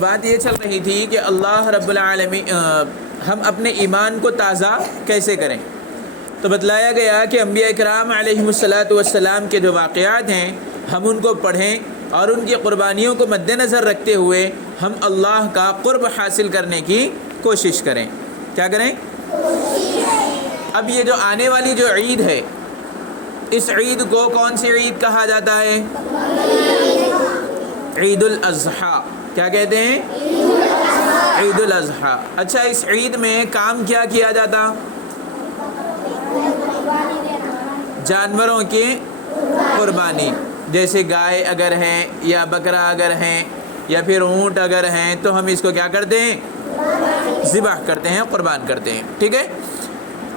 بات یہ چل رہی تھی کہ اللہ رب العالمین ہم اپنے ایمان کو تازہ کیسے کریں، تو بتلایا گیا کہ انبیاء اکرام علیہم الصلاۃ والسلام کے جو واقعات ہیں ہم ان کو پڑھیں اور ان کی قربانیوں کو مد نظر رکھتے ہوئے ہم اللہ کا قرب حاصل کرنے کی کوشش کریں۔ کیا کریں؟ اب یہ جو آنے والی جو عید ہے، اس عید کو کون سی عید کہا جاتا ہے؟ عید الاضحیٰ۔ کیا کہتے ہیں؟ عید الاضحیٰ۔ اچھا، اس عید میں کام کیا کیا جاتا؟ جانوروں کی قربانی، جیسے گائے اگر ہیں یا بکرا اگر ہیں یا پھر اونٹ اگر ہیں تو ہم اس کو کیا کرتے ہیں؟ ذبح کرتے ہیں، قربان کرتے ہیں، ٹھیک ہے۔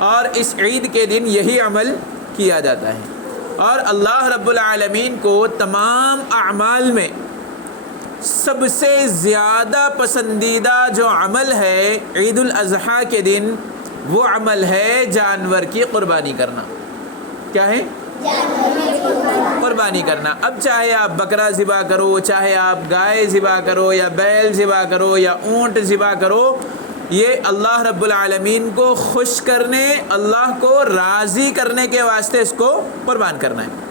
اور اس عید کے دن یہی عمل کیا جاتا ہے، اور اللہ رب العالمین کو تمام اعمال میں سب سے زیادہ پسندیدہ جو عمل ہے عید الاضحیٰ کے دن، وہ عمل ہے جانور کی قربانی کرنا۔ کیا ہے؟ قربانی کرنا۔ اب چاہے آپ بکرا ذبح کرو، چاہے آپ گائے ذبح کرو یا بیل ذبح کرو یا اونٹ ذبح کرو، یہ اللہ رب العالمین کو خوش کرنے، اللہ کو راضی کرنے کے واسطے اس کو قربان کرنا ہے۔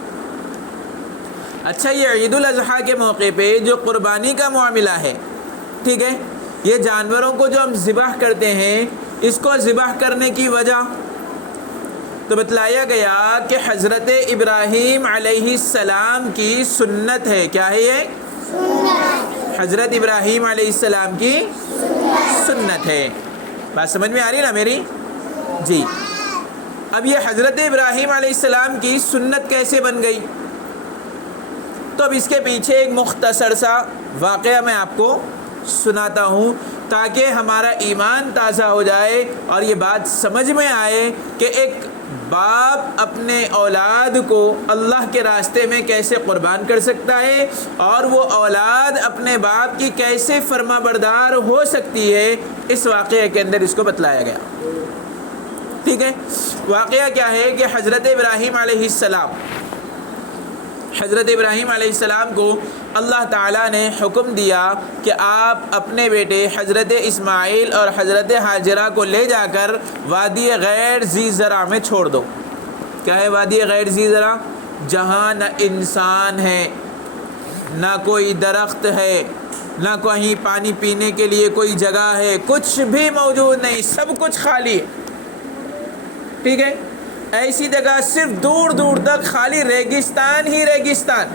اچھا، یہ عید الاضحیٰ کے موقع پہ جو قربانی کا معاملہ ہے، ٹھیک ہے، یہ جانوروں کو جو ہم ذبح کرتے ہیں، اس کو ذبح کرنے کی وجہ تو بتلایا گیا کہ حضرت ابراہیم علیہ السلام کی سنت ہے۔ کیا ہے یہ؟ حضرت ابراہیم علیہ السلام کی سنت ہے۔ بات سمجھ میں آ رہی نا میری؟ جی۔ اب یہ حضرت ابراہیم علیہ السلام کی سنت کیسے بن گئی؟ تو اب اس کے پیچھے ایک مختصر سا واقعہ میں آپ کو سناتا ہوں تاکہ ہمارا ایمان تازہ ہو جائے اور یہ بات سمجھ میں آئے کہ ایک باپ اپنے اولاد کو اللہ کے راستے میں کیسے قربان کر سکتا ہے اور وہ اولاد اپنے باپ کی کیسے فرما بردار ہو سکتی ہے۔ اس واقعے کے اندر اس کو بتلایا گیا، ٹھیک ہے۔ واقعہ کیا ہے کہ حضرت ابراہیم علیہ السلام کو اللہ تعالیٰ نے حکم دیا کہ آپ اپنے بیٹے حضرت اسماعیل اور حضرت ہاجرہ کو لے جا کر وادی غیر ذی زرع میں چھوڑ دو۔ کیا ہے وادی غیر ذی زرع؟ جہاں نہ انسان ہے، نہ کوئی درخت ہے، نہ کہیں پانی پینے کے لیے کوئی جگہ ہے، کچھ بھی موجود نہیں، سب کچھ خالی ہے، ٹھیک ہے۔ ایسی جگہ صرف دور دور تک خالی ریگستان ہی ریگستان،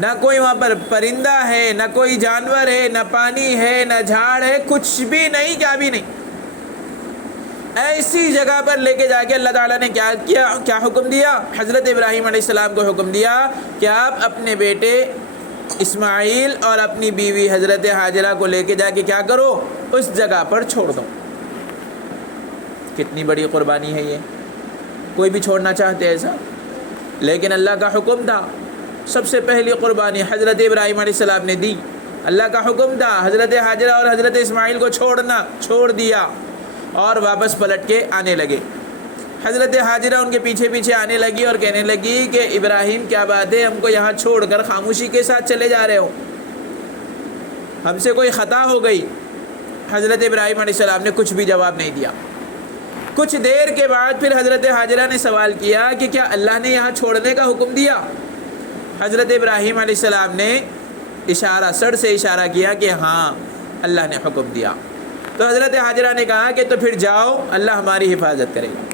نہ کوئی وہاں پر پرندہ ہے، نہ کوئی جانور ہے، نہ پانی ہے، نہ جھاڑ ہے، کچھ بھی نہیں، کیا بھی نہیں۔ ایسی جگہ پر لے کے جا کے اللہ تعالیٰ نے کیا حکم دیا؟ حضرت ابراہیم علیہ السلام کو حکم دیا کہ آپ اپنے بیٹے اسماعیل اور اپنی بیوی حضرت ہاجرہ کو لے کے جا کے کیا کرو؟ اس جگہ پر چھوڑ دو۔ کتنی بڑی قربانی ہے یہ، کوئی بھی چھوڑنا چاہتے ایسا، لیکن اللہ کا حکم تھا۔ سب سے پہلی قربانی حضرت ابراہیم علیہ السلام نے دی، اللہ کا حکم تھا حضرت ہاجرہ اور حضرت اسماعیل کو چھوڑ دیا اور واپس پلٹ کے آنے لگے۔ حضرت ہاجرہ ان کے پیچھے پیچھے آنے لگی اور کہنے لگی کہ ابراہیم کیا بات ہے، ہم کو یہاں چھوڑ کر خاموشی کے ساتھ چلے جا رہے ہو، ہم سے کوئی خطا ہو گئی؟ حضرت ابراہیم علیہ السلام نے کچھ بھی جواب نہیں دیا۔ کچھ دیر کے بعد پھر حضرت ہاجرہ نے سوال کیا کہ کیا اللہ نے یہاں چھوڑنے کا حکم دیا؟ حضرت ابراہیم علیہ السلام نے سر سے اشارہ کیا کہ ہاں اللہ نے حکم دیا۔ تو حضرت ہاجرہ نے کہا کہ تو پھر جاؤ، اللہ ہماری حفاظت کرے گا۔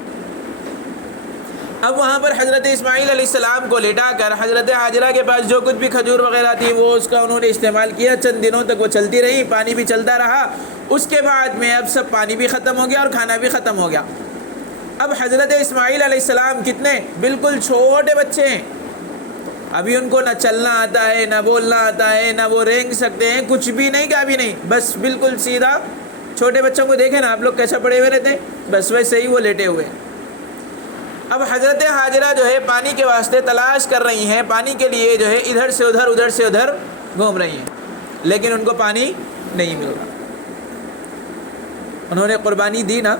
اب وہاں پر حضرت اسماعیل علیہ السلام کو لٹا کر حضرت ہاجرہ کے پاس جو کچھ بھی کھجور وغیرہ تھی وہ اس کا انہوں نے استعمال کیا، چند دنوں تک وہ چلتی رہی، پانی بھی چلتا رہا۔ اس کے بعد میں اب سب پانی بھی ختم ہو گیا اور کھانا بھی ختم ہو گیا۔ اب حضرت اسماعیل علیہ السلام کتنے بالکل چھوٹے بچے ہیں، ابھی ان کو نہ چلنا آتا ہے، نہ بولنا آتا ہے، نہ وہ رینگ سکتے ہیں، کچھ بھی نہیں، کیا بھی نہیں، بس بالکل سیدھا۔ چھوٹے بچوں کو دیکھیں نا آپ لوگ کیسا پڑے ہوئے رہتے ہیں، بس ویسے ہی وہ لیٹے ہوئے۔ اب حضرت ہاجرہ جو ہے پانی کے واسطے تلاش کر رہی ہیں، پانی کے لیے جو ہے ادھر سے ادھر گھوم رہی ہیں، لیکن ان کو پانی نہیں مل رہا۔ انہوں نے قربانی دی نا،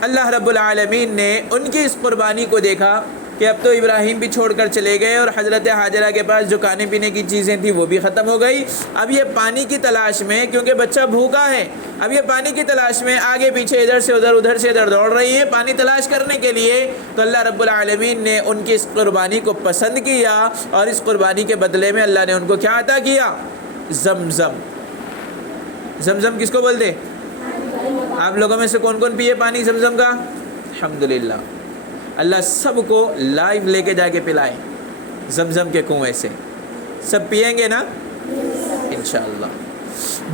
اللہ رب العالمین نے ان کی اس قربانی کو دیکھا کہ اب تو ابراہیم بھی چھوڑ کر چلے گئے اور حضرت ہاجرہ کے پاس جو کھانے پینے کی چیزیں تھیں وہ بھی ختم ہو گئی. اب یہ پانی کی تلاش میں، کیونکہ بچہ بھوکا ہے، اب یہ پانی کی تلاش میں آگے پیچھے ادھر سے ادھر، ادھر سے ادھر دوڑ رہی ہیں پانی تلاش کرنے کے لیے. تو اللہ رب العالمین نے ان کی اس قربانی کو پسند کیا اور اس قربانی کے بدلے میں اللہ نے ان کو کیا عطا کیا؟ زمزم. زمزم کس کو بولتے؟ آپ لوگوں میں سے کون کون پیے پانی زمزم کا؟ الحمدللہ. اللہ سب کو لائیو لے کے جا کے پلائے زمزم کے کنویں سے. سب پیئیں گے نا انشاءاللہ.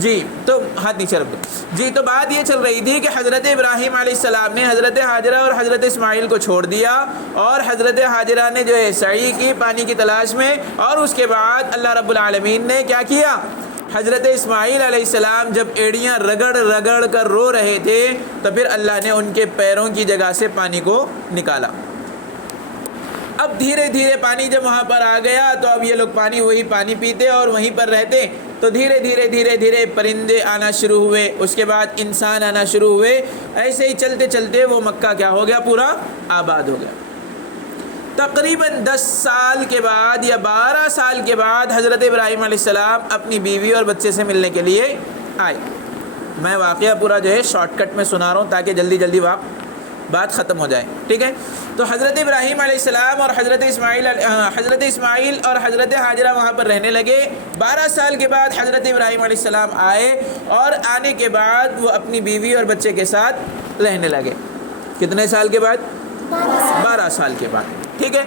جی تو ہاتھ نیچے رکھ دو. جی تو بات یہ چل رہی تھی کہ حضرت ابراہیم علیہ السلام نے حضرت ہاجرہ اور حضرت اسماعیل کو چھوڑ دیا، اور حضرت ہاجرہ نے جو ہے سعی کی پانی کی تلاش میں، اور اس کے بعد اللہ رب العالمین نے کیا کیا؟ حضرت اسماعیل علیہ السلام جب ایڑیاں رگڑ رگڑ کر رو رہے تھے تو پھر اللہ نے ان کے پیروں کی جگہ سے پانی کو نکالا. اب دھیرے دھیرے پانی جب وہاں پر آ گیا تو اب یہ لوگ وہی پانی پیتے اور وہیں پر رہتے. تو دھیرے دھیرے دھیرے دھیرے پرندے آنا شروع ہوئے، اس کے بعد انسان آنا شروع ہوئے. ایسے ہی چلتے چلتے وہ مکہ کیا ہو گیا؟ پورا آباد ہو گیا. تقریباً 10 سال کے بعد یا 12 سال کے بعد حضرت ابراہیم علیہ السلام اپنی بیوی اور بچے سے ملنے کے لیے آئے. میں واقعہ پورا جو ہے شارٹ کٹ میں سنا رہا ہوں تاکہ جلدی جلدی بات ختم ہو جائے، ٹھیک ہے؟ تو حضرت ابراہیم علیہ السلام اور حضرت اسماعیل اور حضرت ہاجرہ وہاں پر رہنے لگے. 12 سال کے بعد حضرت ابراہیم علیہ السلام آئے، اور آنے کے بعد وہ اپنی بیوی اور بچے کے ساتھ رہنے لگے. کتنے سال کے بعد؟ 12 سال کے بعد، ٹھیک ہے؟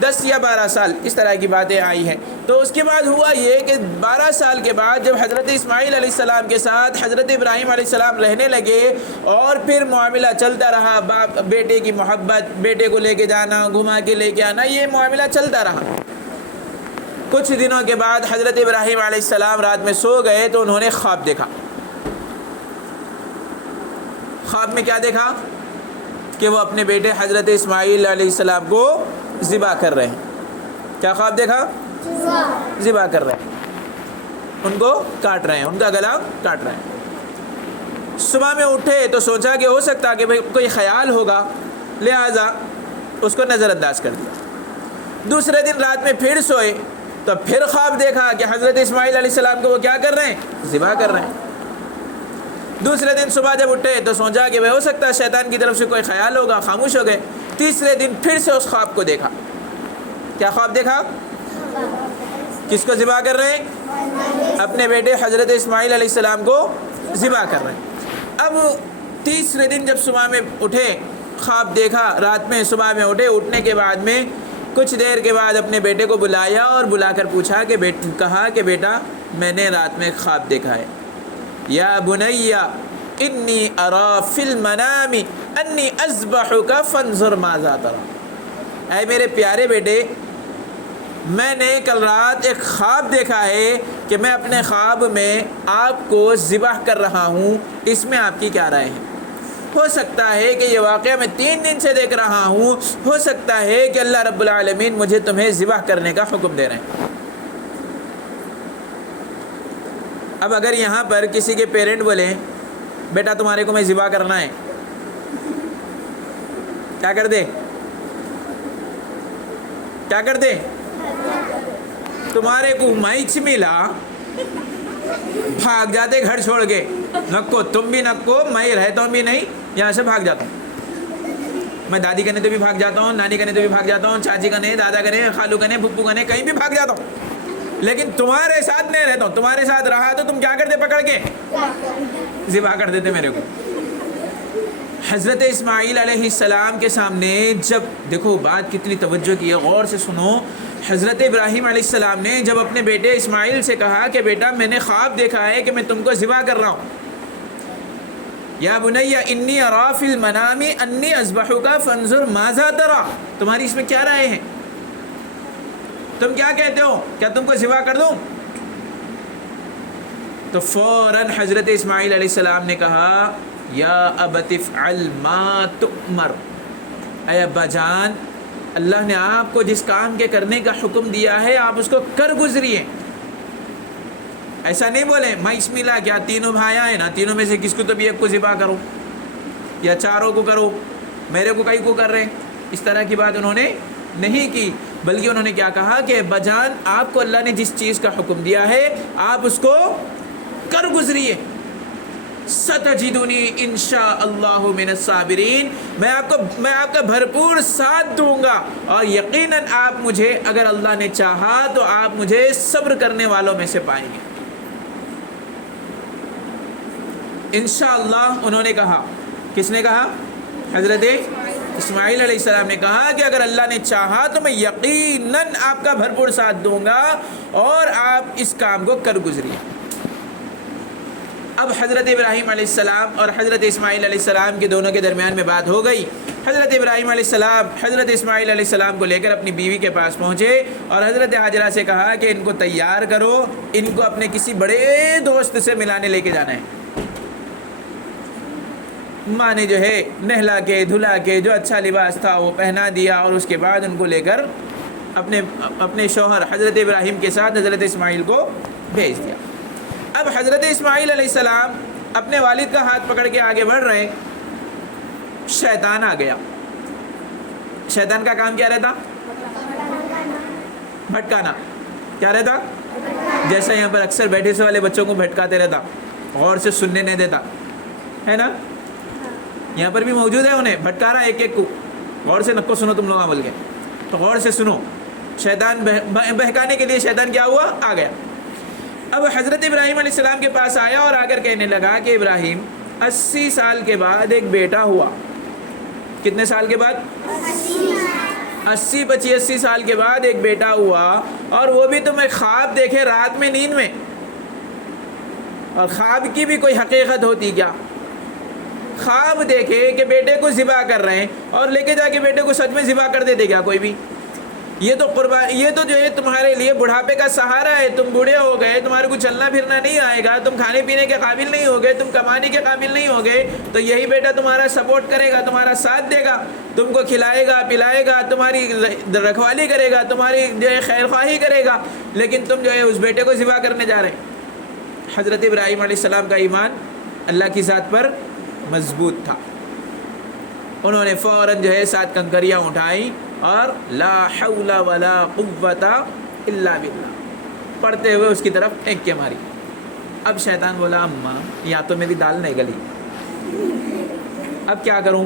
10 یا 12 سال اس طرح کی باتیں آئی ہیں. تو اس کے بعد ہوا یہ کہ 12 سال کے بعد جب حضرت اسماعیل علیہ السلام کے ساتھ حضرت ابراہیم علیہ السلام رہنے لگے، اور پھر معاملہ چلتا رہا، باپ بیٹے کی محبت، بیٹے کو لے کے جانا، گھما کے لے کے آنا، یہ معاملہ چلتا رہا. کچھ دنوں کے بعد حضرت ابراہیم علیہ السلام رات میں سو گئے تو انہوں نے خواب دیکھا. خواب میں کیا دیکھا؟ کہ وہ اپنے بیٹے حضرت اسماعیل علیہ السلام کو ذبح کر رہے ہیں. کیا خواب دیکھا؟ ذبح کر رہے ہیں، ان کو کاٹ رہے ہیں، ان کا گلا کاٹ رہے ہیں. صبح میں اٹھے تو سوچا کہ ہو سکتا کہ کوئی خیال ہوگا، لہٰذا اس کو نظر انداز کر دیا. دوسرے دن رات میں پھر سوئے تو پھر خواب دیکھا کہ حضرت اسماعیل علیہ السلام کو وہ کیا کر رہے ہیں؟ ذبح کر رہے ہیں. دوسرے دن صبح جب اٹھے تو سوچا کہ ہو سکتا ہے شیطان کی طرف سے کوئی خیال ہوگا، خاموش ہو گئے. تیسرے دن پھر سے اس خواب کو دیکھا. کیا خواب دیکھا؟ کس کو ذبح کر رہے ہیں؟ اپنے بیٹے حضرت اسماعیل علیہ السلام کو ذبح کر رہے ہیں. اب تیسرے دن جب صبح میں اٹھے، خواب دیکھا رات میں، صبح میں اٹھنے کے بعد میں کچھ دیر کے بعد اپنے بیٹے کو بلایا اور بلا کر پوچھا کہ کہا کہ بیٹا میں نے رات میں خواب دیکھا ہے. یا بنی انی ارا فی المنام انی اذبحک فانظر ماذا تری. اے میرے پیارے بیٹے، میں نے کل رات ایک خواب دیکھا ہے کہ میں اپنے خواب میں آپ کو ذبح کر رہا ہوں، اس میں آپ کی کیا رائے ہے؟ ہو سکتا ہے کہ یہ واقعہ میں 3 دن سے دیکھ رہا ہوں، ہو سکتا ہے کہ اللہ رب العالمین مجھے تمہیں ذبح کرنے کا حکم دے رہے ہیں. اب اگر یہاں پر کسی کے پیرنٹ بولیں بیٹا تمہارے کو میں ذبح کرنا ہے، کیا کر دے؟ کیا کر دے؟ تمہارے کو مائچ ملا، بھاگ جاتے گھر چھوڑ کے. نکو تم بھی نکو، میں رہتا ہوں بھی نہیں، یہاں سے بھاگ جاتا ہوں. میں دادی کنے تو بھی بھاگ جاتا ہوں، نانی کنے تو بھی بھاگ جاتا ہوں، چاچی کنے، دادا کنے، خالو کنے، پھپھو کنے، کہیں بھی بھاگ جاتا ہوں، لیکن تمہارے ساتھ نہیں رہتا ہوں. تمہارے ساتھ رہا تو تم کیا کرتے؟ پکڑ کے ذبح کر دیتے میرے کو. حضرت اسماعیل علیہ السلام کے سامنے جب دیکھو بات کتنی توجہ کی ہے، غور سے سنو. حضرت ابراہیم علیہ السلام نے جب اپنے بیٹے اسماعیل سے کہا کہ بیٹا میں نے خواب دیکھا ہے کہ میں تم کو ذبح کر رہا ہوں. یا بنی انی ارا فی المنام انی اذبحک فانظر ماذا تری. تمہاری اس میں کیا رائے ہے؟ تم کیا کہتے ہو؟ کیا تم کو ذبح کر دوں؟ تو فوراً حضرت اسماعیل علیہ السلام نے کہا یا ابت افعل ما تؤمر. اے ابا جان، اللہ نے آپ کو جس کام کے کرنے کا حکم دیا ہے آپ اس کو کر گزریے. ایسا نہیں بولے میں اس ملا کیا 3 بھائی ہیں نا، 3 میں سے کس کو تو بھی ایک کو ذبح کرو یا 4 کو کرو، میرے کو کئی کو کر رہے ہیں. اس طرح کی بات انہوں نے نہیں کی، بلکہ انہوں نے کیا کہا کہ بجان آپ کو اللہ نے جس چیز کا حکم دیا ہے آپ اس کو کر گزریے. ستجدنی انشاء اللہ من الصابرین، میں آپ کا بھرپور ساتھ دوں گا، اور یقیناً آپ مجھے اگر اللہ نے چاہا تو آپ مجھے صبر کرنے والوں میں سے پائیں گے. انشاءاللہ انہوں نے کہا. کس نے کہا؟ حضرت اسماعیل علیہ السلام نے کہا کہ اگر اللہ نے چاہا تو میں یقیناً آپ کا بھرپور ساتھ دوں گا اور آپ اس کام کو کر گزریے. اب حضرت ابراہیم علیہ السلام اور حضرت اسماعیل علیہ السلام کے دونوں کے درمیان میں بات ہو گئی. حضرت ابراہیم علیہ السلام حضرت اسماعیل علیہ السلام کو لے کر اپنی بیوی کے پاس پہنچے اور حضرت حاجرہ سے کہا کہ ان کو تیار کرو، ان کو اپنے کسی بڑے دوست سے ملانے لے کے جانا ہے. ماں نے جو ہے نہلا کے دھلا کے جو اچھا لباس تھا وہ پہنا دیا، اور اس کے بعد ان کو لے کر اپنے شوہر حضرت ابراہیم کے ساتھ حضرت اسماعیل کو بھیج دیا. اب حضرت اسماعیل علیہ السلام اپنے والد کا ہاتھ پکڑ کے آگے بڑھ رہے ہیں. شیطان آ گیا. شیطان کا کام کیا رہتا؟ بھٹکانا. کیا رہتا؟ جیسا یہاں پر اکثر بیٹھے سے والے بچوں کو بھٹکاتے رہتا، غور سے سننے نہیں دیتا ہے نا. یہاں پر بھی موجود ہے، انہیں بھٹکا رہا ایک ایک کو. غور سے نکو سنو تم لوگ بول کے، تو غور سے سنو. شیطان بہکانے کے لیے شیطان کیا ہوا؟ آ گیا. اب حضرت ابراہیم علیہ السلام کے پاس آیا اور آ کر کہنے لگا کہ ابراہیم 80 سال کے بعد ایک بیٹا ہوا. کتنے سال کے بعد؟ 80 سال کے بعد ایک بیٹا ہوا، اور وہ بھی تمہیں خواب دیکھے رات میں نیند میں. اور خواب کی بھی کوئی حقیقت ہوتی کیا؟ خواب دیکھے کہ بیٹے کو ذبح کر رہے ہیں اور لے کے جا کے بیٹے کو سچ میں ذبح کر دیتے کیا کوئی بھی؟ یہ تو جو ہے تمہارے لیے بڑھاپے کا سہارا ہے. تم بوڑھے ہو گئے، تمہارے کو چلنا پھرنا نہیں آئے گا، تم کھانے پینے کے قابل نہیں ہو گئے، تم کمانے کے قابل نہیں ہو گئے، تو یہی بیٹا تمہارا سپورٹ کرے گا، تمہارا ساتھ دے گا، تم کو کھلائے گا پلائے گا، تمہاری رکھوالی کرے گا، تمہاری جو ہے خیر خواہی کرے گا. لیکن تم جو ہے اس بیٹے کو ذبح کرنے جا رہے ہیں. حضرت ابراہیم علیہ السلام کا ایمان اللہ کی ذات پر مضبوط تھا. انہوں نے فوراً جو ہے 7 کنکریاں اٹھائیں اور لا حول ولا قوت الا باللہ پڑھتے ہوئے اس کی طرف پھینک کے ماری. اب شیطان بولا اماں یا تو میری دال نہیں گلی، اب کیا کروں؟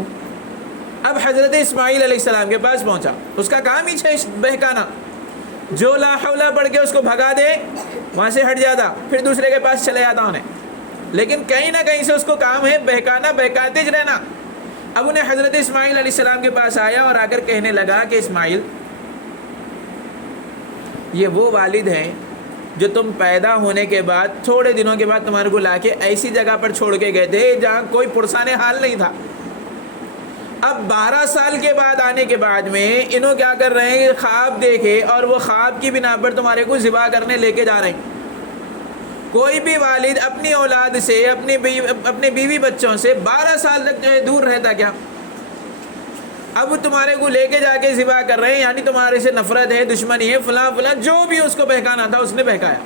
اب حضرت اسماعیل علیہ السلام کے پاس پہنچا. اس کا کام ہی ہے بہکانا. جو لا حول پڑھ کے اس کو بھگا دے وہاں سے ہٹ جاتا، پھر دوسرے کے پاس چلے جاتا انہیں. لیکن کہیں نہ کہیں سے اس کو کام ہے بہکانا، بہکاتے ج رہنا. اب انہیں حضرت اسماعیل علیہ السلام کے پاس آیا اور آ کر کہنے لگا کہ اسماعیل، یہ وہ والد ہیں جو تم پیدا ہونے کے بعد تھوڑے دنوں کے بعد تمہارے کو لا کے ایسی جگہ پر چھوڑ کے گئے تھے جہاں کوئی پرسان حال نہیں تھا. اب 12 سال کے بعد آنے کے بعد میں انہوں کیا کر رہے ہیں؟ خواب دیکھے اور وہ خواب کی بنا پر تمہارے کو ذبح کرنے لے کے جا رہے ہیں. کوئی بھی والد اپنی اولاد سے اپنے بیوی بچوں سے 12 سال تک جو ہے دور رہتا کیا؟ اب تمہارے کو لے کے جا کے ذبح کر رہے ہیں، یعنی تمہارے سے نفرت ہے، دشمنی ہے، فلاں فلاں، جو بھی اس کو بہکانا تھا اس نے بہکایا.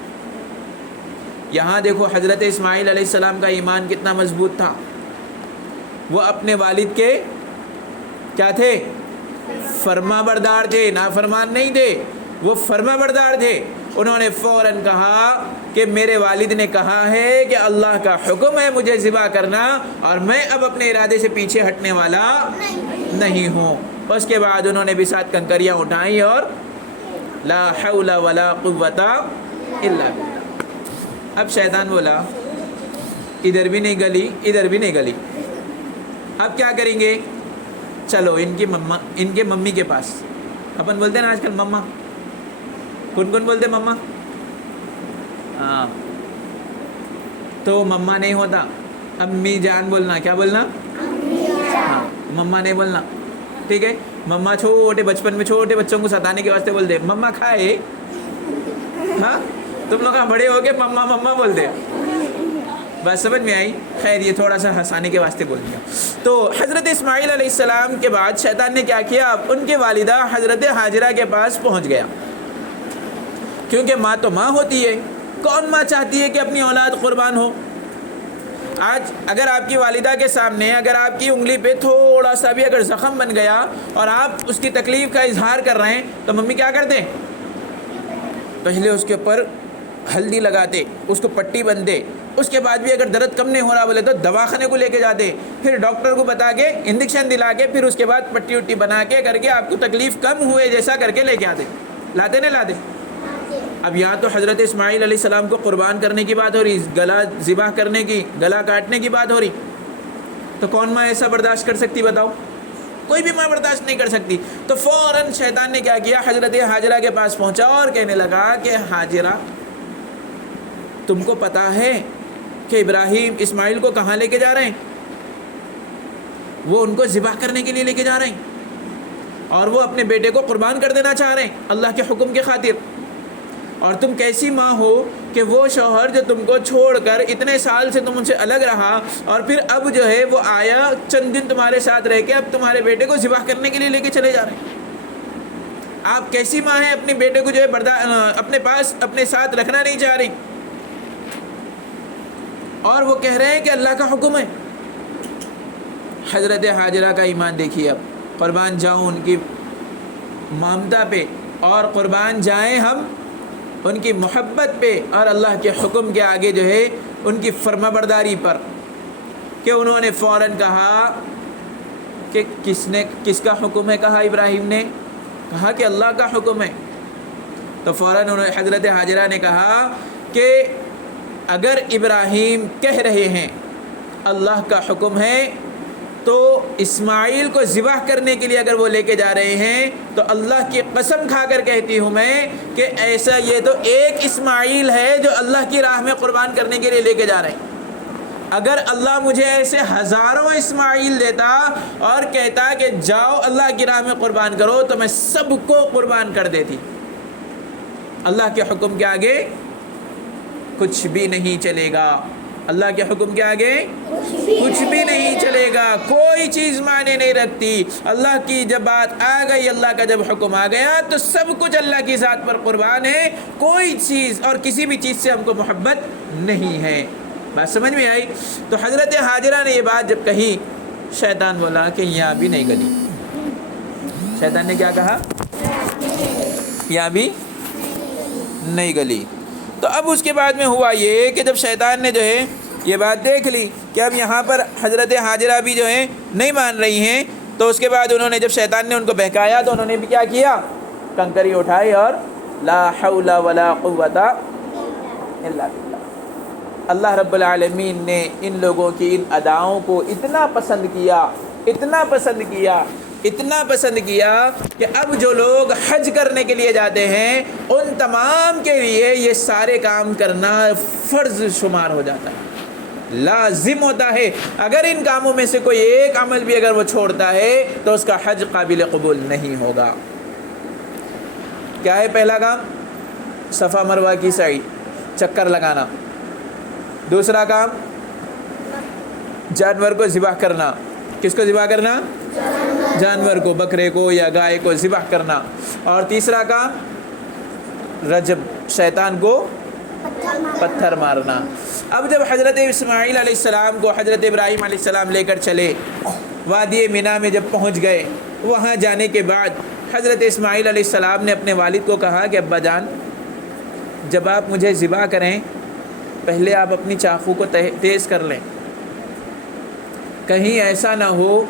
یہاں دیکھو حضرت اسماعیل علیہ السلام کا ایمان کتنا مضبوط تھا. وہ اپنے والد کے کیا تھے؟ فرما بردار تھے، نافرمان نہیں تھے، وہ فرما بردار تھے. انہوں نے فوراً کہا کہ میرے والد نے کہا ہے کہ اللہ کا حکم ہے مجھے ذبح کرنا، اور میں اب اپنے ارادے سے پیچھے ہٹنے والا نہیں ہوں. اس کے بعد انہوں نے بھی 7 کنکریاں اٹھائیں اور لا حول ولا قوت الا باللہ. اب شیطان بولا ادھر بھی نہیں گلی، ادھر بھی نہیں گلی، اب کیا کریں گے؟ چلو ان کے ممی کے پاس. اپن بولتے ہیں نا آج کل مما، کون کون بولتے مما؟ ہاں، تو مما نہیں ہوتا، امی جان بولنا. کیا بولنا؟ ہاں، مما نہیں بولنا. ٹھیک ہے؟ مما چھوٹے بچپن میں چھوٹے بچوں کو ستانے کے واسطے بولتے مما کھائے. ہاں، تم لوگ بڑے ہو کے مما مما بولتے. بات سمجھ میں آئی؟ خیر، یہ تھوڑا سا ہنسانے کے واسطے بول دیا. تو حضرت اسماعیل علیہ السلام کے بعد شیطان نے کیا کیا؟ ان کے والدہ حضرت حاجرہ کے پاس پہنچ گیا. کیونکہ ماں تو ماں ہوتی ہے، کون ماں چاہتی ہے کہ اپنی اولاد قربان ہو؟ آج اگر آپ کی والدہ کے سامنے اگر آپ کی انگلی پہ تھوڑا سا بھی اگر زخم بن گیا اور آپ اس کی تکلیف کا اظہار کر رہے ہیں تو ممی کیا کرتے؟ پہلے اس کے اوپر ہلدی لگاتے، اس کو پٹی بندھتے، اس کے بعد بھی اگر درد کم نہیں ہو رہا بولے تو دواخانے کو لے کے جاتے، پھر ڈاکٹر کو بتا کے انجیکشن دلا کے پھر اس کے بعد پٹی وٹی بنا کے کر کے آپ کو تکلیف کم ہوئے جیسا کر کے لے کے آتے. لاتے نہیں لاتے؟ اب یہاں تو حضرت اسماعیل علیہ السلام کو قربان کرنے کی بات ہو رہی، گلا ذبح کرنے کی، گلا کاٹنے کی بات ہو رہی، تو کون ماں ایسا برداشت کر سکتی بتاؤ؟ کوئی بھی ماں برداشت نہیں کر سکتی. تو فوراً شیطان نے کیا کیا، حضرت ہاجرہ کے پاس پہنچا اور کہنے لگا کہ ہاجرہ تم کو پتہ ہے کہ ابراہیم اسماعیل کو کہاں لے کے جا رہے ہیں؟ وہ ان کو ذبح کرنے کے لیے لے کے جا رہے ہیں اور وہ اپنے بیٹے کو قربان کر دینا چاہ رہے ہیں اللہ کے حکم کی خاطر. اور تم کیسی ماں ہو کہ وہ شوہر جو تم کو چھوڑ کر اتنے سال سے تم ان سے الگ رہا اور پھر اب جو ہے وہ آیا چند دن تمہارے ساتھ رہ کے اب تمہارے بیٹے کو ذبح کرنے کے لیے لے کے چلے جا رہے ہیں. آپ کیسی ماں ہیں اپنے بیٹے کو جو ہے اپنے پاس اپنے ساتھ رکھنا نہیں چاہ رہی اور وہ کہہ رہے ہیں کہ اللہ کا حکم ہے. حضرت ہاجرہ کا ایمان دیکھیے، اب قربان جاؤں ان کی ممتا پہ اور قربان جائیں ہم ان کی محبت پہ اور اللہ کے حکم کے آگے جو ہے ان کی فرما برداری پر، کہ انہوں نے فوراً کہا کہ کس کا حکم ہے؟ کہا ابراہیم نے، کہا کہ اللہ کا حکم ہے. تو فوراً انہوں نے حضرت ہاجرہ نے کہا کہ اگر ابراہیم کہہ رہے ہیں اللہ کا حکم ہے تو اسماعیل کو ذبح کرنے کے لیے اگر وہ لے کے جا رہے ہیں تو اللہ کی قسم کھا کر کہتی ہوں میں کہ ایسا یہ تو ایک اسماعیل ہے جو اللہ کی راہ میں قربان کرنے کے لیے لے کے جا رہے ہیں. اگر اللہ مجھے ایسے ہزاروں اسماعیل دیتا اور کہتا کہ جاؤ اللہ کی راہ میں قربان کرو تو میں سب کو قربان کر دیتی. اللہ کے حکم کے آگے کچھ بھی نہیں چلے گا. اللہ کے حکم کے آگے کچھ بھی نہیں چلے گا، کوئی چیز معنی نہیں رکھتی. اللہ کی جب بات آ گئی، اللہ کا جب حکم آ گیا تو سب کچھ اللہ کی ذات پر قربان ہے. کوئی چیز اور کسی بھی چیز سے ہم کو محبت نہیں ہے. بات سمجھ میں آئی؟ تو حضرت ہاجرہ نے یہ بات جب کہی، شیطان بولا کہ یہاں بھی نہیں گلی. شیطان نے کیا کہا؟ یہاں بھی نہیں گلی. تو اب اس کے بعد میں ہوا یہ کہ جب شیطان نے جو ہے یہ بات دیکھ لی کہ اب یہاں پر حضرت ہاجرہ بھی جو ہے نہیں مان رہی ہیں، تو اس کے بعد انہوں نے جب شیطان نے ان کو بہکایا تو انہوں نے بھی کیا کیا؟ کنکری اٹھائی اور لا حول ولا قوت الا باللہ. اللہ رب العالمین نے ان لوگوں کی ان اداؤں کو اتنا پسند کیا، اتنا پسند کیا، اتنا پسند کیا کہ اب جو لوگ حج کرنے کے لیے جاتے ہیں ان تمام کے لیے یہ سارے کام کرنا فرض شمار ہو جاتا ہے، لازم ہوتا ہے. اگر ان کاموں میں سے کوئی ایک عمل بھی اگر وہ چھوڑتا ہے تو اس کا حج قابل قبول نہیں ہوگا. کیا ہے پہلا کام؟ صفا مروہ کی سعی، چکر لگانا. دوسرا کام جانور کو ذبح کرنا. کس کو ذبح کرنا؟ جانور کو، بکرے کو یا گائے کو ذبح کرنا. اور تیسرا کام رجم، شیطان کو پتھر مارنا. اب جب حضرت اسماعیل علیہ السلام کو حضرت ابراہیم علیہ السلام لے کر چلے، وادی مینا میں جب پہنچ گئے، وہاں جانے کے بعد حضرت اسماعیل علیہ السلام نے اپنے والد کو کہا کہ ابا جان، جب آپ مجھے ذبح کریں پہلے آپ اپنی چاقو کو تیز کر لیں، کہیں ایسا نہ ہو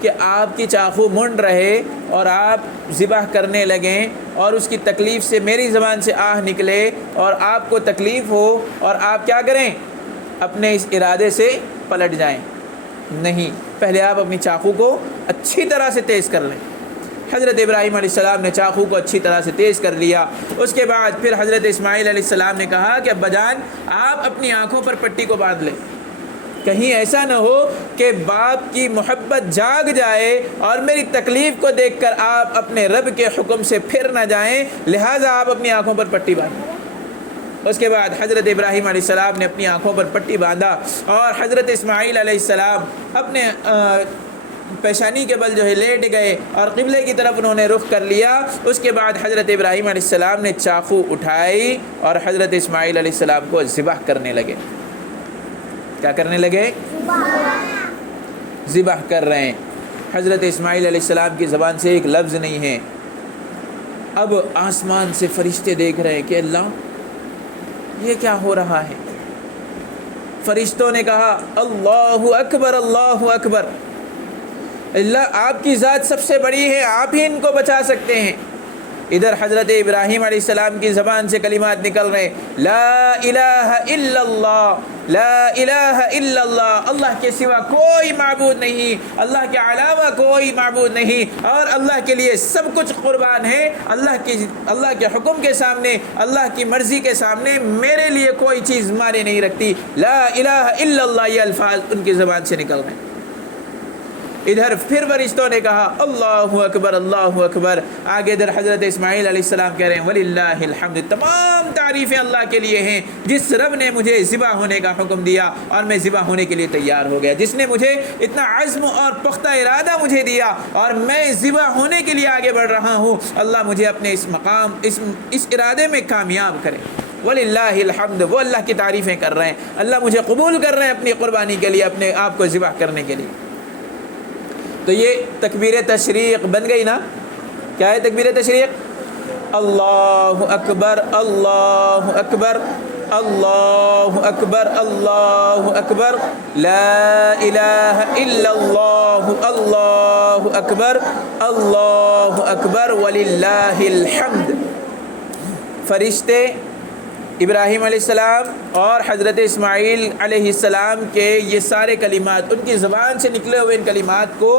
کہ آپ کی چاقو منڈ رہے اور آپ ذبح کرنے لگیں اور اس کی تکلیف سے میری زبان سے آہ نکلے اور آپ کو تکلیف ہو اور آپ کیا کریں؟ اپنے اس ارادے سے پلٹ جائیں. نہیں، پہلے آپ اپنی چاقو کو اچھی طرح سے تیز کر لیں. حضرت ابراہیم علیہ السلام نے چاقو کو اچھی طرح سے تیز کر لیا. اس کے بعد پھر حضرت اسماعیل علیہ السلام نے کہا کہ ابا جان، آپ اپنی آنکھوں پر پٹی کو باندھ لیں، کہیں ایسا نہ ہو کہ باپ کی محبت جاگ جائے اور میری تکلیف کو دیکھ کر آپ اپنے رب کے حکم سے پھر نہ جائیں، لہٰذا آپ اپنی آنکھوں پر پٹی باندھیں. اس کے بعد حضرت ابراہیم علیہ السلام نے اپنی آنکھوں پر پٹی باندھا اور حضرت اسماعیل علیہ السلام اپنے پیشانی کے بل جو ہے لیٹ گئے اور قبلے کی طرف انہوں نے رخ کر لیا. اس کے بعد حضرت ابراہیم علیہ السلام نے چاقو اٹھائی اور حضرت اسماعیل علیہ السلام کو ذبح کرنے لگے. کیا کرنے لگے؟ ذبح کر رہے ہیں۔ حضرت اسماعیل علیہ السلام کی زبان سے ایک لفظ نہیں ہے۔ اب آسمان سے فرشتے دیکھ رہے ہیں کہ اللہ یہ کیا ہو رہا ہے۔ فرشتوں نے کہا اللہ اکبر اللہ اکبر، اللہ آپ کی ذات سب سے بڑی ہے، آپ ہی ان کو بچا سکتے ہیں۔ ادھر حضرت ابراہیم علیہ السلام کی زبان سے کلمات نکل رہے ہیں، لا الہ الا اللہ، لا الہ الا اللہ، اللہ کے سوا کوئی معبود نہیں، اللہ کے علاوہ کوئی معبود نہیں، اور اللہ کے لیے سب کچھ قربان ہے۔ اللہ کے حکم کے سامنے، اللہ کی مرضی کے سامنے میرے لیے کوئی چیز مانے نہیں رکھتی۔ لا الہ الا اللہ، یہ الفاظ ان کی زبان سے نکل رہے ہیں۔ ادھر پھر فرشتوں نے کہا اللہ اکبر اللہ اکبر۔ آگے ادھر حضرت اسماعیل علیہ السلام کہہ رہے ہیں وَلِلَّهِ الْحَمْدُ، تمام تعریفیں اللہ کے لیے ہیں، جس رب نے مجھے ذبح ہونے کا حکم دیا اور میں ذبح ہونے کے لیے تیار ہو گیا، جس نے مجھے اتنا عزم اور پختہ ارادہ مجھے دیا اور میں ذبح ہونے کے لیے آگے بڑھ رہا ہوں۔ اللہ مجھے اپنے اس مقام اس ارادے میں کامیاب کرے۔ وَلِلَّهِ الْحَمْدُ، وہ اللہ کی تعریفیں کر رہے ہیں، اللہ مجھے قبول کر رہے ہیں اپنی قربانی کے لیے، اپنے آپ کو ذبح کرنے کے لیے۔ تو یہ تکبیر تشریق بن گئی نا؟ کیا ہے تکبیر تشریق؟ اللہ اکبر اللہ اکبر اللہ اکبر اللہ اکبر، لا الہ الا اللہ اللہ اکبر اللہ اکبر وللہ الحمد۔ فرشتے ابراہیم علیہ السلام اور حضرت اسماعیل علیہ السلام کے یہ سارے کلمات، ان کی زبان سے نکلے ہوئے ان کلمات کو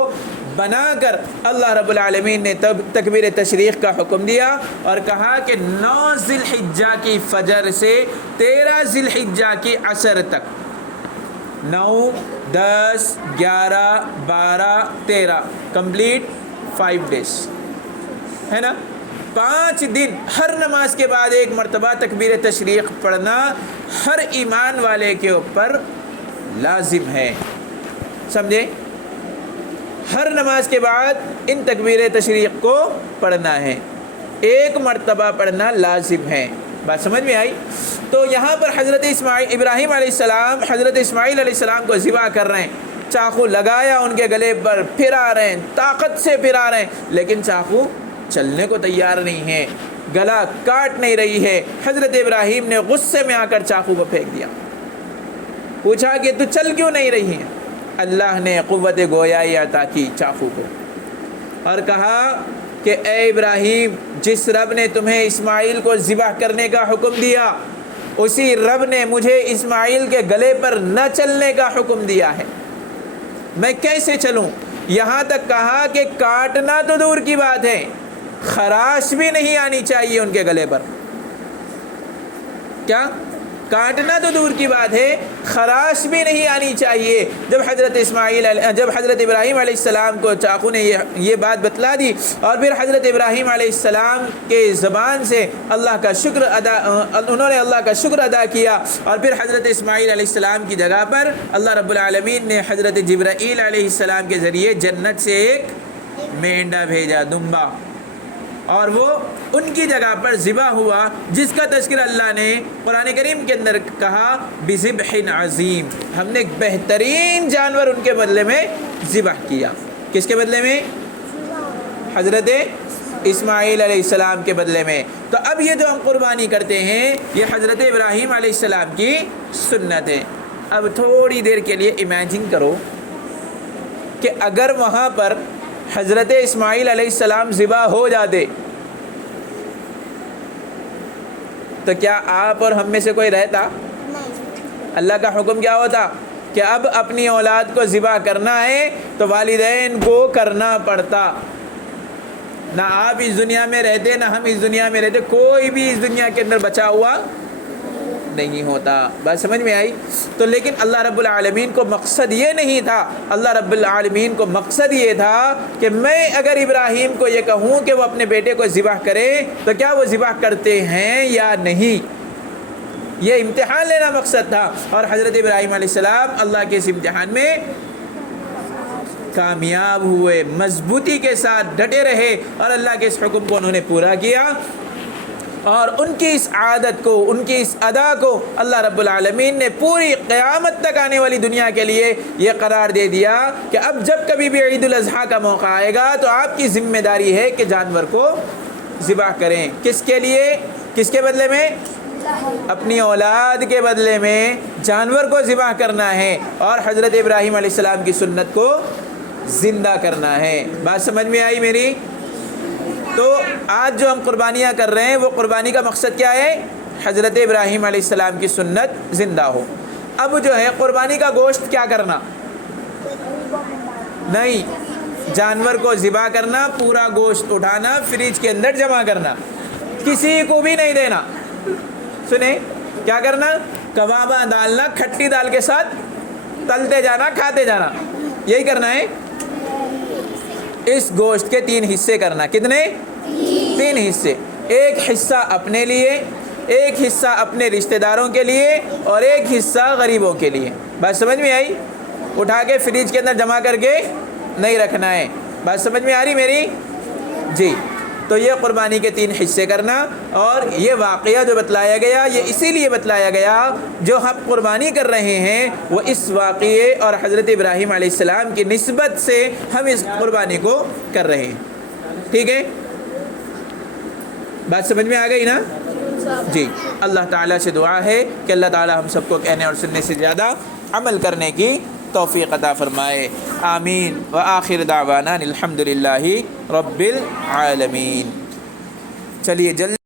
بنا کر اللہ رب العالمین نے تب تکبیر تشریق کا حکم دیا اور کہا کہ 9 ذی الحجہ کی فجر سے 13 ذی الحجہ کی عصر تک، 9 10 11 12 13 کمپلیٹ 5 days ہے نا، 5 دن ہر نماز کے بعد ایک مرتبہ تکبیر تشریق پڑھنا ہر ایمان والے کے اوپر لازم ہے، سمجھے؟ ہر نماز کے بعد ان تکبیر تشریق کو پڑھنا ہے، ایک مرتبہ پڑھنا لازم ہے۔ بات سمجھ میں آئی؟ تو یہاں پر حضرت ابراہیم علیہ السلام حضرت اسماعیل علیہ السلام کو ذبح کر رہے ہیں، چاقو لگایا ان کے گلے پر، پھرا رہے ہیں، طاقت سے پھرا رہے ہیں، لیکن چاقو چلنے کو تیار نہیں ہے، گلا کاٹ نہیں رہی ہے۔ حضرت ابراہیم نے غصے میں آ کر چاقو کو پھینک دیا، پوچھا کہ تو چل کیوں نہیں رہی ہے؟ اللہ نے قوت گویائی عطا کی چاقو کو اور کہا کہ اے ابراہیم، جس رب نے تمہیں اسماعیل کو ذبح کرنے کا حکم دیا، اسی رب نے مجھے اسماعیل کے گلے پر نہ چلنے کا حکم دیا ہے، میں کیسے چلوں؟ یہاں تک کہا کہ کاٹنا تو دور کی بات ہے، خراش بھی نہیں آنی چاہیے ان کے گلے پر۔ کیا؟ کاٹنا تو دور کی بات ہے، خراش بھی نہیں آنی چاہیے۔ جب حضرت ابراہیم علیہ السلام کو چاقو نے یہ بات بتلا دی اور پھر حضرت ابراہیم علیہ السلام کے زبان سے انہوں نے اللہ کا شکر ادا کیا اور پھر حضرت اسماعیل علیہ السلام کی جگہ پر اللہ رب العالمین نے حضرت جبرائیل علیہ السلام کے ذریعے جنت سے ایک مینڈا بھیجا، دمبا، اور وہ ان کی جگہ پر ذبح ہوا، جس کا تذکرہ اللہ نے قرآن کریم کے اندر کہا بذبح عظیم، ہم نے ایک بہترین جانور ان کے بدلے میں ذبح کیا۔ کس کے بدلے میں؟ حضرت اسماعیل علیہ السلام کے بدلے میں۔ تو اب یہ جو ہم قربانی کرتے ہیں یہ حضرت ابراہیم علیہ السلام کی سنت ہے۔ اب تھوڑی دیر کے لیے امیجن کرو کہ اگر وہاں پر حضرت اسماعیل علیہ السلام ذبح ہو جاتے تو کیا آپ اور ہم میں سے کوئی رہتا؟ اللہ کا حکم کیا ہوتا کہ اب اپنی اولاد کو ذبح کرنا ہے تو والدین کو کرنا پڑتا، نہ آپ اس دنیا میں رہتے نہ ہم اس دنیا میں رہتے، کوئی بھی اس دنیا کے اندر بچا ہوا نہیں ہوتا۔ بات سمجھ میں آئی؟ تو لیکن اللہ رب العالمین کو مقصد یہ نہیں تھا، اللہ رب العالمین کو مقصد یہ تھا کہ میں اگر ابراہیم کو یہ کہوں کہ وہ اپنے بیٹے کو ذبح کرے تو کیا وہ ذبح کرتے ہیں یا نہیں، یہ امتحان لینا مقصد تھا۔ اور حضرت ابراہیم علیہ السلام اللہ کے اس امتحان میں کامیاب ہوئے، مضبوطی کے ساتھ ڈٹے رہے اور اللہ کے اس حکم کو انہوں نے پورا کیا۔ اور ان کی اس عادت کو، ان کی اس ادا کو اللہ رب العالمین نے پوری قیامت تک آنے والی دنیا کے لیے یہ قرار دے دیا کہ اب جب کبھی بھی عید الاضحیٰ کا موقع آئے گا تو آپ کی ذمہ داری ہے کہ جانور کو ذبح کریں۔ کس کے لیے؟ کس کے بدلے میں؟ اپنی اولاد کے بدلے میں جانور کو ذبح کرنا ہے اور حضرت ابراہیم علیہ السلام کی سنت کو زندہ کرنا ہے۔ بات سمجھ میں آئی میری؟ تو آج جو ہم قربانیاں کر رہے ہیں وہ قربانی کا مقصد کیا ہے؟ حضرت ابراہیم علیہ السلام کی سنت زندہ ہو۔ اب جو ہے قربانی کا گوشت کیا کرنا؟ نہیں، جانور کو ذبح کرنا، پورا گوشت اٹھانا، فریج کے اندر جمع کرنا، کسی کو بھی نہیں دینا۔ سنیں کیا کرنا؟ کباباں ڈالنا، کھٹی دال کے ساتھ تلتے جانا، کھاتے جانا، یہی کرنا ہے۔ اس گوشت کے 3 حصے کرنا۔ کتنے؟ 3 حصے۔ ایک حصہ اپنے لیے، ایک حصہ اپنے رشتہ داروں کے لیے اور ایک حصہ غریبوں کے لیے۔ بات سمجھ میں آئی؟ اٹھا کے فریج کے اندر جمع کر کے نہیں رکھنا ہے۔ بات سمجھ میں آ رہی میری؟ جی۔ تو یہ قربانی کے 3 حصے کرنا، اور یہ واقعہ جو بتلایا گیا یہ اسی لیے بتلایا گیا، جو ہم قربانی کر رہے ہیں وہ اس واقعے اور حضرت ابراہیم علیہ السلام کی نسبت سے ہم اس قربانی کو کر رہے ہیں۔ ٹھیک ہے؟ بات سمجھ میں آ گئی نا؟ جی۔ اللہ تعالیٰ سے دعا ہے کہ اللہ تعالیٰ ہم سب کو کہنے اور سننے سے زیادہ عمل کرنے کی توفیق عطا فرمائے۔ آمین۔ وآخر دعوانا الحمدللہ رب العالمین۔ چلیے جلدی